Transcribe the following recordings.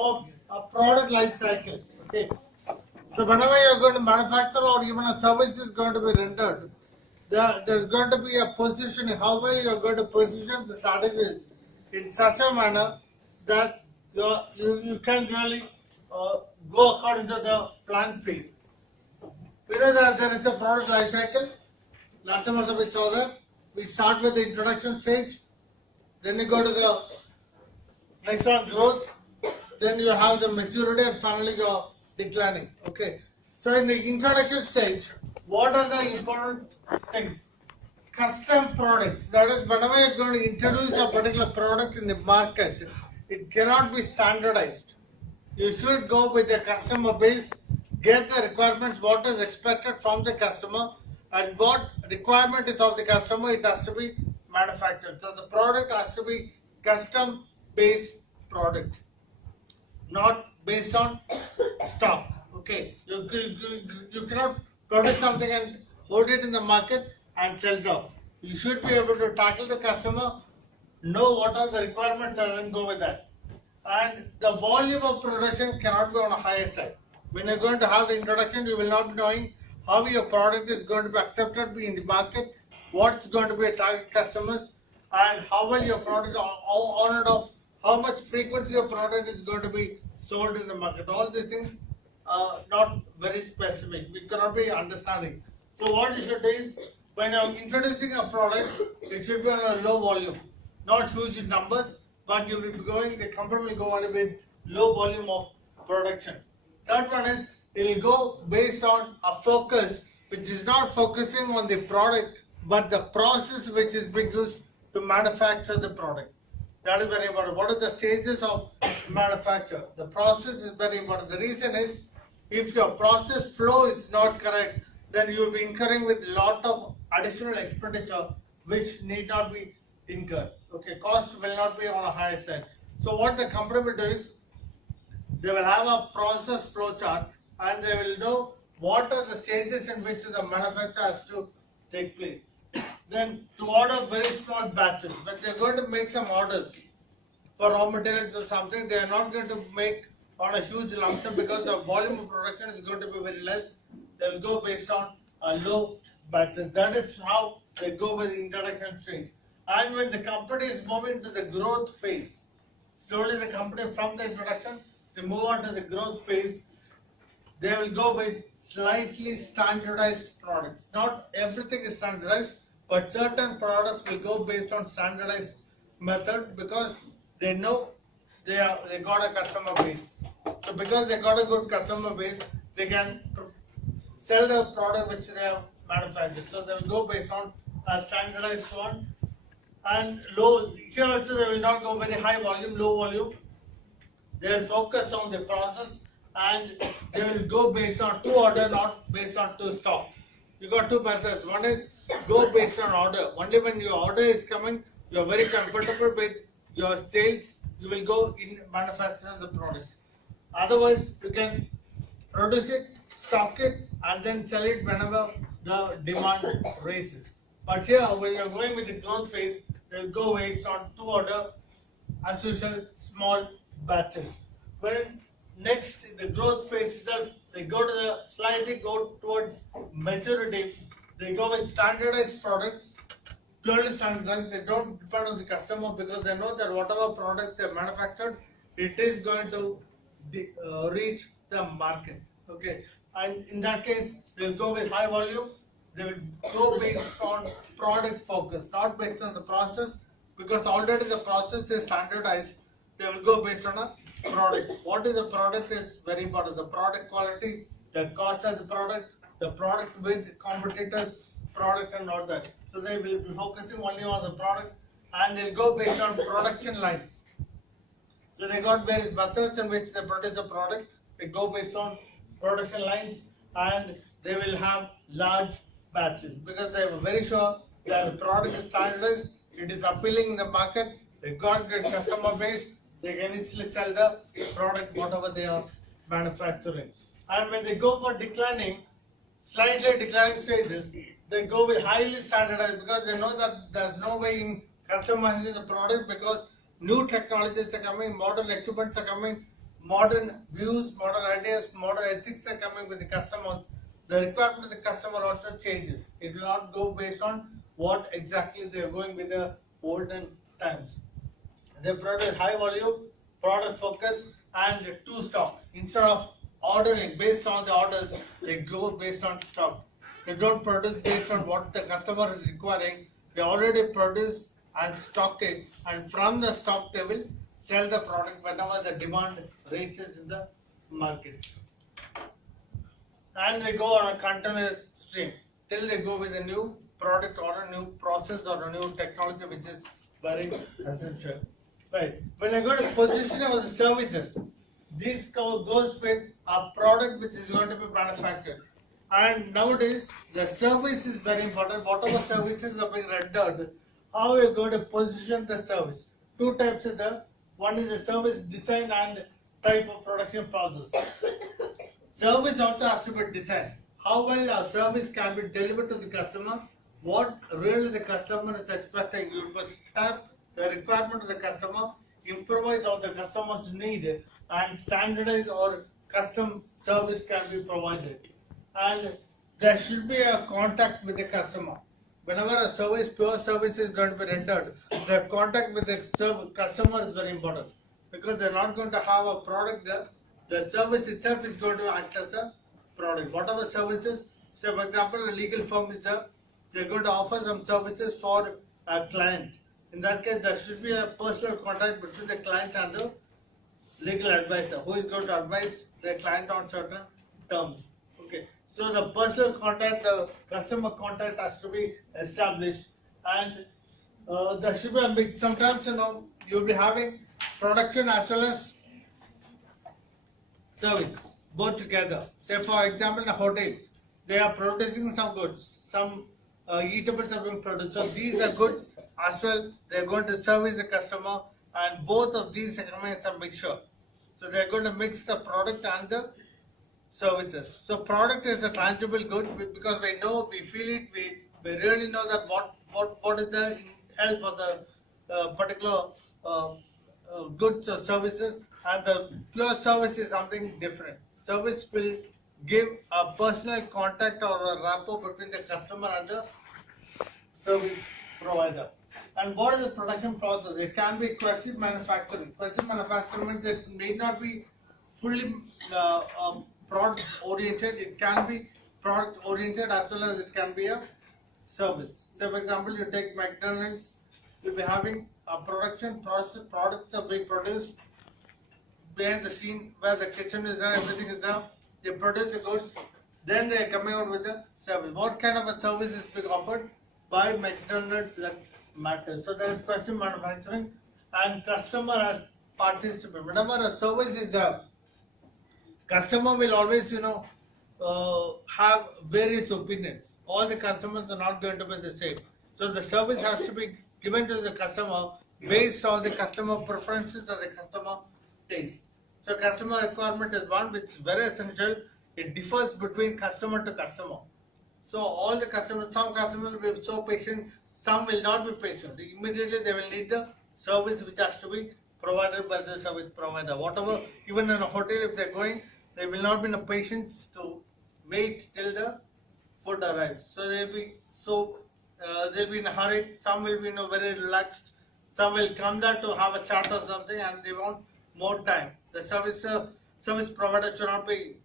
of a product life cycle. Okay. So whenever you're going to manufacture or even a service is going to be rendered, there's going to be a positioning, how well you're going to position the strategies in such a manner that you can really go according to the plan phase. We know that there is a product life cycle. Last time also we saw that. We start with the introduction stage, then you go to the next one, growth, then you have the maturity, and finally go declining. Okay. So in the introduction stage, what are the important things? Custom products. That is, whenever you're going to introduce a particular product in the market, it cannot be standardized. You should go with the customer base, get the requirements, what is expected from the customer, and what requirement is of the customer, it has to be manufactured. So the product has to be custom based product, not based on stock. Okay, you cannot produce something and hold it in the market and sell it off. You should be able to tackle the customer, know what are the requirements, and then go with that. And the volume of production cannot be on a higher side. When you're going to have the introduction, you will not be knowing how your product is going to be accepted in the market, what's going to be a target customers, and how well your product on and off, how much frequency your product is going to be sold in the market. All these things are not very specific. We cannot be understanding. So what you should do is, when you're introducing a product, it should be on a low volume, not huge numbers, but you will be going, the company will go on with low volume of production. Third one is, it will go based on a focus which is not focusing on the product but the process which is being used to manufacture the product. That is very important. What are the stages of manufacture? The process is very important. The reason is, if your process flow is not correct, then you will be incurring with a lot of additional expenditure which need not be incurred. Okay, cost will not be on a higher side. So what the company will do is, they will have a process flow chart and they will know what are the stages in which the manufacture has to take place. Then to order very small batches, when they are going to make some orders for raw materials or something, they are not going to make on a huge lump sum because the volume of production is going to be very less. They will go based on a low batches. That is how they go with the introduction stage. And when the company is moving to the growth phase, slowly the company from the introduction, they move on to the growth phase, they will go with slightly standardized products. Not everything is standardized, but certain products will go based on standardized method because they know they got a customer base. So because they got a good customer base, they can sell the product which they have manufactured. So they will go based on a standardized one. And low, here also they will not go very high volume, low volume. They will focus on the process and they will go based on to order, not based on to stock. You got two methods. One is go based on order. Only when your order is coming, you are very comfortable with your sales, you will go in manufacturing the product. Otherwise, you can produce it, stock it, and then sell it whenever the demand raises. But here, when you are going with the growth phase, they will go based on to order, as usual, small batches. When next the growth phase itself, they go to the slightly go towards maturity. They go with standardized products, purely standardized. They don't depend on the customer because they know that whatever product they manufactured, it is going to reach the market. Okay, and in that case, they will go with high volume. They will go based on product focus, not based on the process, because already the process is standardized. They will go based on a product. What is the product is very important. The product quality, the cost of the product with competitors, product and all that. So they will be focusing only on the product and they'll go based on production lines. So they got various methods in which they produce a product. They go based on production lines and they will have large batches because they were very sure that the product is standardized, it is appealing in the market, they got good customer base, they can easily sell the product whatever they are manufacturing. And when they go for declining, slightly declining stages, they go with highly standardized because they know that there's no way in customizing the product because new technologies are coming, modern equipments are coming, modern views, modern ideas, modern ethics are coming with the customers, the requirement of the customer also changes. It will not go based on what exactly they are going with the olden times. They produce high volume, product focus, and two stock. Instead of ordering based on the orders, they go based on stock. They don't produce based on what the customer is requiring. They already produce and stock it, and from the stock they will sell the product whenever the demand rises in the market. And they go on a continuous stream till they go with a new product or a new process or a new technology, which is very essential. Right. When I go to positioning of the services, this goes with a product which is going to be manufactured. And nowadays, the service is very important. Whatever services are being rendered, how we are going to position the service. Two types of the one is the service design and type of production process. Service also has to be designed. How well our service can be delivered to the customer, what really the customer is expecting. You must have the requirement of the customer, improvise on the customer's need, and standardize or custom service can be provided. And there should be a contact with the customer. Whenever a service, pure service is going to be rendered, the contact with the customer is very important, because they're not going to have a product there. The service itself is going to act as a product. Whatever services, say for example, a legal firm is there, they're going to offer some services for a client. In that case, there should be a personal contact between the client and the legal advisor, who is going to advise the client on certain terms. Okay. So the personal contact, the customer contact has to be established, and there should be a mix. Sometimes you'll be having production as well as service both together. Say for example, in a hotel, they are producing some goods, some eatables are being produced. So these are goods as well. They are going to service the customer, and both of these are coming as a mixture. So they are going to mix the product and the services. So product is a tangible good, because we know, we feel it, we really know that what is the health of the particular goods or services, and the pure service is something different. Service will give a personal contact or a rapport between the customer and the service provider. And what is the production process? It can be cohesive manufacturing. Cohesive manufacturing means it may not be fully product oriented. It can be product oriented as well as it can be a service. So for example, you take McDonald's, you'll be having a production process, products are being produced behind the scene where the kitchen is there, everything is there. They produce the goods, then they are coming out with the service. What kind of a service is being offered by McDonald's, that matters. So there is cohesive manufacturing, and customer as participant. Whenever a service is there, customer will always have various opinions. All the customers are not going to be the same. So the service has to be given to the customer based on the customer preferences and the customer taste. So customer requirement is one which is very essential. It differs between customer to customer. So all the customers, some customers will be so patient, some will not be patient. Immediately they will need the service which has to be provided by the service provider. Whatever, even in a hotel, if they're going, they will not be in a patience to wait till the food arrives. So they'll be in a hurry. Some will be very relaxed. Some will come there to have a chat or something, and they want more time. The service provider should not be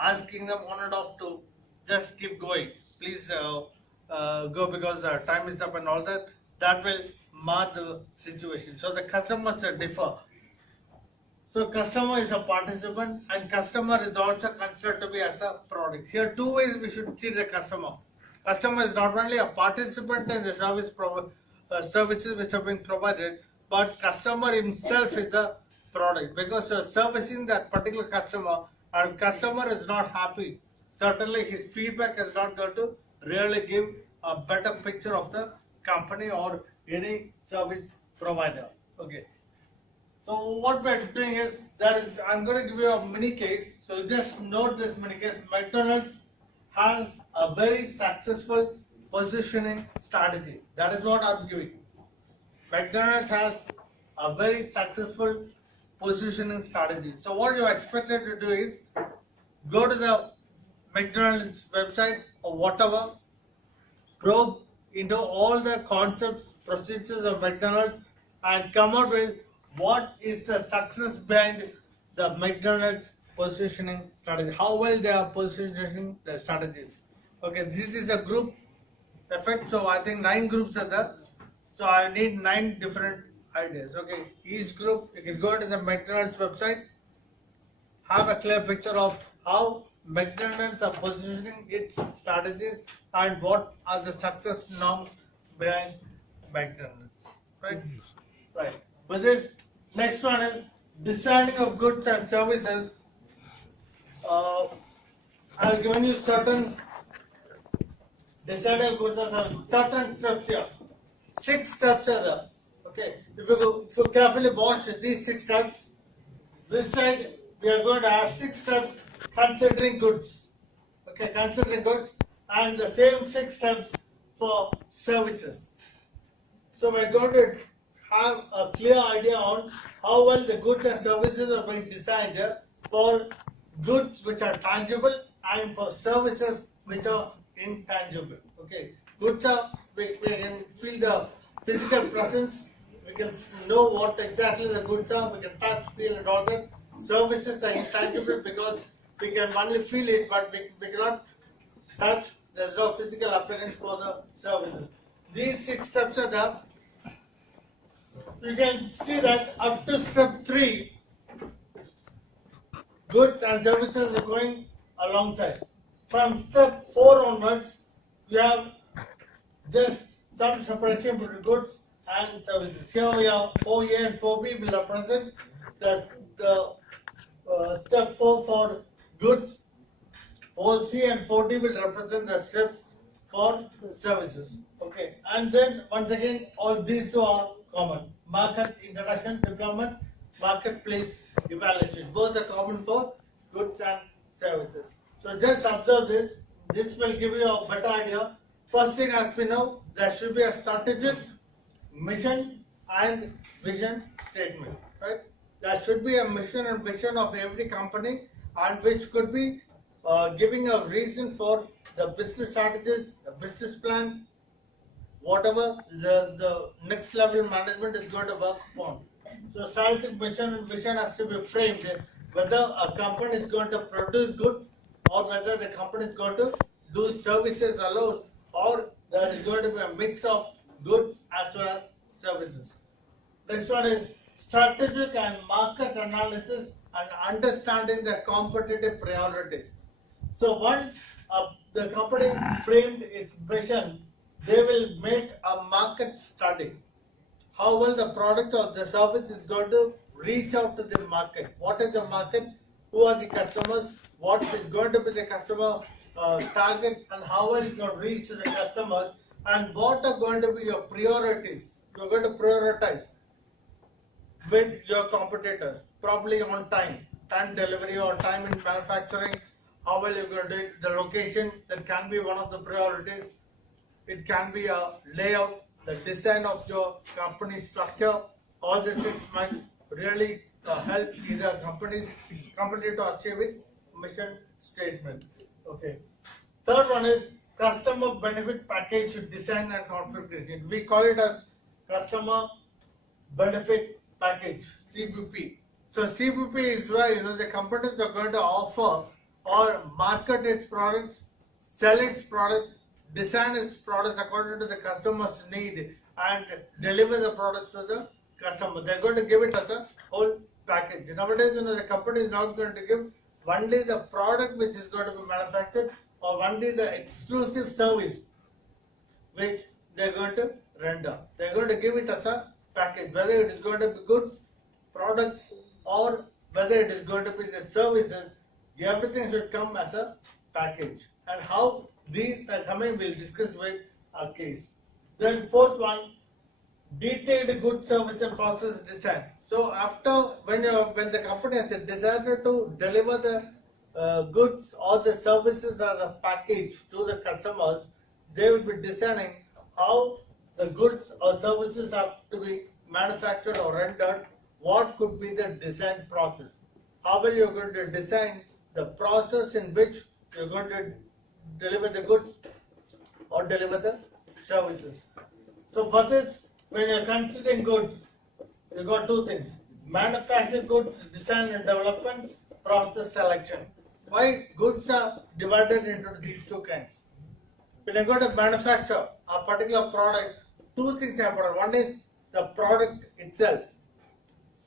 asking them on and off to just keep going. Please go because time is up and all that. That will mar the situation. So the customers differ. So customer is a participant, and customer is also considered to be as a product. Here two ways we should see the customer. Customer is not only a participant in the services which have been provided, but customer himself is a product, because servicing that particular customer, and customer is not happy, certainly his feedback is not going to really give a better picture of the company or any service provider. Okay. So what we are doing is, I'm going to give you a mini case. So just note this mini case. McDonald's has a very successful positioning strategy. That is what I'm giving. McDonald's has a very successful positioning strategy. So what you are expected to do is go to the McDonald's website or whatever, probe into all the concepts, procedures of McDonald's and come out with what is the success behind the McDonald's positioning strategy, how well they are positioning their strategies. Okay, this is a group effect, so I think 9 groups are there. So I need 9 different ideas. Okay, each group, you can go to the McDonald's website, have a clear picture of how McDonald's are positioning its strategies and what are the success norms behind McDonald's. Right? Right. But this next one is designing of goods and services. I've given you certain designing of goods and services, certain steps here. 6 steps are there. Okay. If you carefully watch these 6 steps, this side we are going to have 6 steps considering goods. Okay, considering goods, and the same 6 steps for services. So we are going to have a clear idea on how well the goods and services are being designed for goods which are tangible and for services which are intangible. Okay, goods are, we can feel the physical presence, we can know what exactly the goods are, we can touch, feel and all that. Services are intangible because we can only feel it, but we cannot touch. There is no physical appearance for the services. These 6 steps are there. You can see that up to step 3, goods and services are going alongside. From step 4 onwards, we have just some separation between goods and services. Here we have 4A and 4B will represent the step 4 for goods, 4C and 4D will represent the steps for services. Okay, and then once again all these 2 are common. Market introduction, development, marketplace evaluation. Both are common for goods and services. So just observe this. This will give you a better idea. First thing, as we know, there should be a strategic mission and vision statement. Right? There should be a mission and vision of every company, and which could be giving a reason for the business strategies, the business plan, whatever the next level management is going to work upon. So strategic mission and vision has to be framed, whether a company is going to produce goods or whether the company is going to do services alone, or there is going to be a mix of goods as well as services. Next one is strategic and market analysis and understanding the competitive priorities. So once the company framed its vision, they will make a market study. How well the product or the service is going to reach out to the market. What is the market? Who are the customers? What is going to be the customer target, and how well you can reach the customers, and what are going to be your priorities. You are going to prioritize with your competitors, probably on time delivery or time in manufacturing, how well you're going to do it. The location, that can be one of the priorities. It can be a layout, the design of your company structure. All the things might really help either company to achieve its mission statement. Okay. Third one is customer benefit package design and configuration. We call it as customer benefit package, CBP. So CBP is where the companies are going to offer or market its products, sell its products, design its products according to the customer's need, and deliver the products to the customer. They're going to give it as a whole package. Nowadays, the company is not going to give only the product which is going to be manufactured or only the exclusive service which they're going to render. They're going to give it as a package, whether it is going to be goods, products, or whether it is going to be the services. Everything should come as a package. And how these are coming, we'll discuss with our case. Then fourth one, detailed goods, service and process design. So after when the company has decided to deliver the goods or the services as a package to the customers, they will be designing how the goods or services have to be manufactured or rendered, what could be the design process. How will you going to design the process in which you're going to deliver the goods or deliver the services. So for this, when you're considering goods, you got two things: manufactured goods, design and development, process selection. Why goods are divided into these two kinds? When you're going to manufacture a particular product, two things happen. One is the product itself.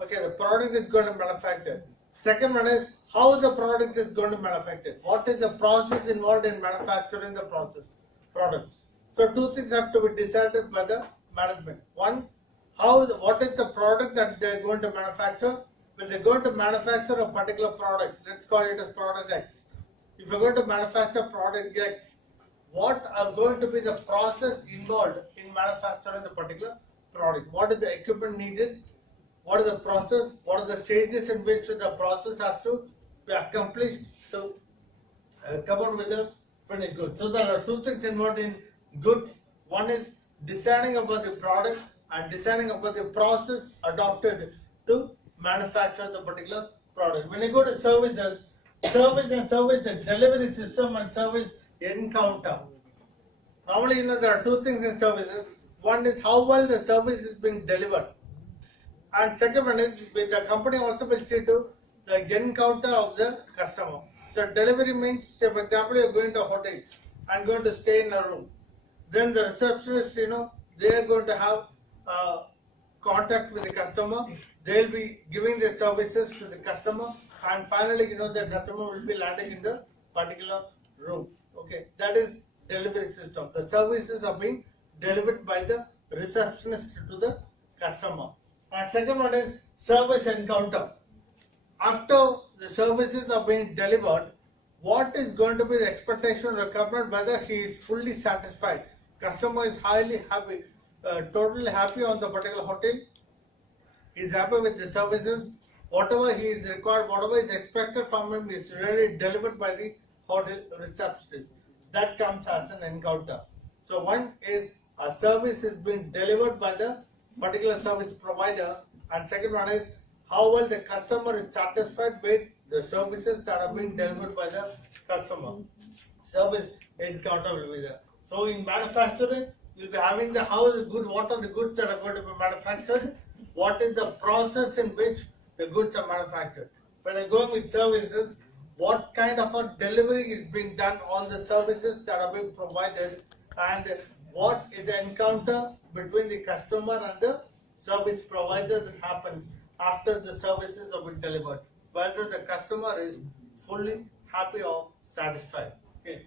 Okay, the product is going to manufacture. Second one is how the product is going to manufacture. What is the process involved in manufacturing the product? So two things have to be decided by the management. One, what is the product that they are going to manufacture? When they are going to manufacture a particular product, let's call it as product X. If you are going to manufacture product X, what are going to be the process involved in manufacturing the particular product? What is the equipment needed? What is the process? What are the stages in which the process has to be accomplished to come out with the finished goods? So there are two things involved in goods. One is deciding about the product and deciding about the process adopted to manufacture the particular product. When you go to services, service delivery system and service encounter. Normally, there are two things in services. One is how well the service is being delivered. And second one is with the company also will see to the encounter of the customer. So delivery means, say for example, you're going to a hotel and going to stay in a room. Then the receptionist, they are going to have contact with the customer. They'll be giving the services to the customer, and finally, the customer will be landing in the particular room. Okay, that is delivery system. The services are being delivered by the receptionist to the customer. And second one is service encounter. After the services are being delivered, what is going to be the expectation requirement, whether he is fully satisfied. Customer is highly happy, totally happy on the particular hotel. He is happy with the services. Whatever he is required, whatever is expected from him is really delivered by the hotel receptionist. That comes as an encounter. So one is a service is being delivered by the particular service provider, and second one is how well the customer is satisfied with the services that are being delivered by the customer. Service encounter will be there. So in manufacturing, you'll be having what are the goods that are going to be manufactured, what is the process in which the goods are manufactured. When I go with services, what kind of a delivery is being done on the services that are being provided, and what is the encounter between the customer and the service provider that happens after the services have been delivered, whether the customer is fully happy or satisfied. Okay.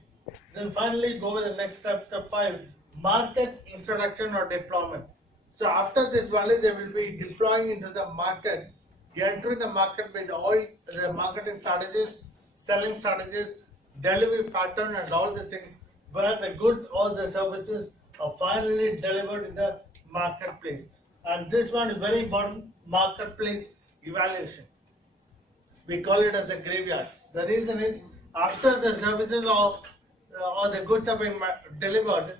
Then finally go with the next step, step 5, market introduction or deployment. So after this value, they will be deploying into the market, entering the market with all the marketing strategies, selling strategies, delivery pattern and all the things where the goods or the services are finally delivered in the marketplace. And this one is very important, marketplace evaluation. We call it as a graveyard. The reason is after the services or the goods are being delivered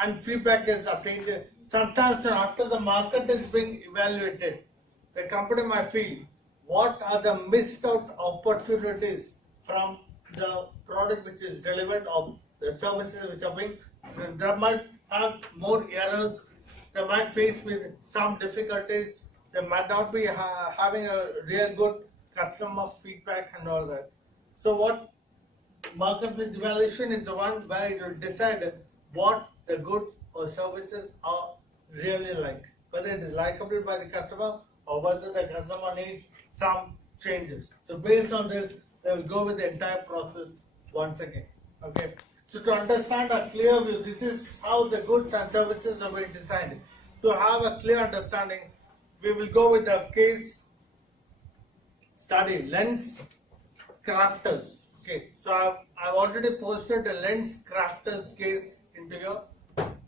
and feedback is obtained, sometimes after the market is being evaluated, the company might feel what are the missed out opportunities from the product which is delivered or the services which are being, they might have more errors, they might face with some difficulties, they might not be having a real good customer feedback and all that. So what marketplace evaluation is the one where you decide what the goods or services are really like, whether it is likable by the customer or whether the customer needs some changes. So based on this, they will go with the entire process once again. Okay. So to understand a clear view, this is how the goods and services are being designed. To have a clear understanding, we will go with the case study, Lens Crafters. Okay, so I've already posted the Lens Crafters case into your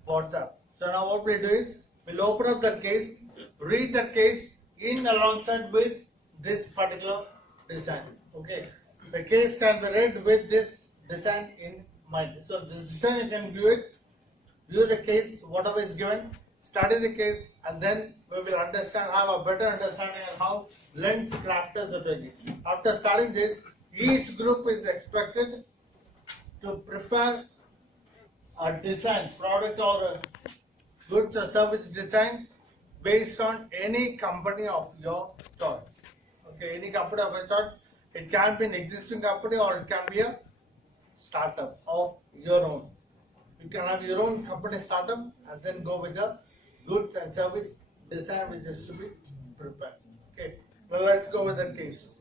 WhatsApp. So now what we'll do is, we'll open up the case, read the case in alongside with this particular design. Okay, the case can be read with this design in mind. So this design you can view it, view the case, whatever is given, study the case, and then we will have a better understanding on how lens crafters are doing it. After studying this, each group is expected to prepare a design, product or a goods or service design based on any company of your choice. Okay, any company of your choice. It can be an existing company or it can be a startup of your own. You can have your own company startup and then go with the goods and service design which is to be prepared. Okay, now let's go with the case.